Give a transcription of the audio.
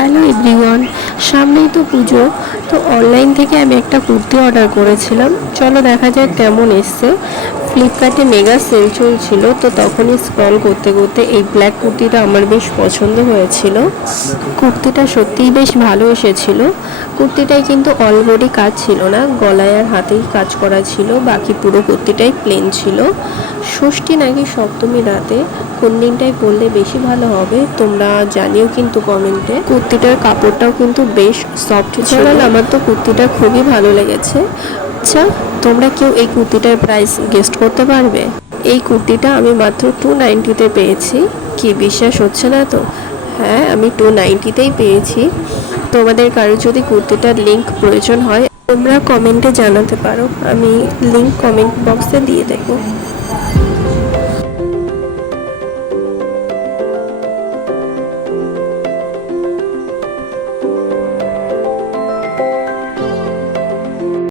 Hello everyone, সামনেই তো পুজো। তো অনলাইন থেকে আমি একটা কুর্তি অর্ডার করেছিলাম, চলো দেখা যায় কেমন এসছে। ফ্লিপকার্টে মেগা সেল চলছিল, তো তখনই স্ক্রল করতে করতে এই ব্ল্যাক কুর্তিটা আমার বেশ পছন্দ হয়েছিল। কুর্তিটা সত্যিই বেশ ভালো এসেছিল। কুর্তিটায় কিন্তু অল বডি কাজ ছিল না, গলায় আর হাতেই কাজ করা ছিল, বাকি পুরো কুর্তিটাই প্লেন ছিল। ষষ্ঠী নাকি সপ্তমী রাতে কোন দিনটাই পরলে বেশি ভালো হবে তোমরা জানিও কিন্তু কমেন্টে। কুর্তিটার কাপড়টাও কিন্তু বেশ সফট ছিল। আমার তো কুর্তিটা খুবই ভালো লেগেছে। আচ্ছা, তোমরা কেউ এই কুর্তিটার প্রাইস গেস্ট করতে পারবে? এই কুর্তিটা আমি মাত্র 290-তে পেয়েছি। কি বিশ্বাস হচ্ছে না তো? হ্যাঁ, আমি 290-তেই পেয়েছি। তোমাদের কারো যদি কুর্তিটার লিঙ্ক প্রয়োজন হয় তোমরা কমেন্টে জানাতে পারো, আমি লিঙ্ক কমেন্ট বক্সে দিয়ে দেবো।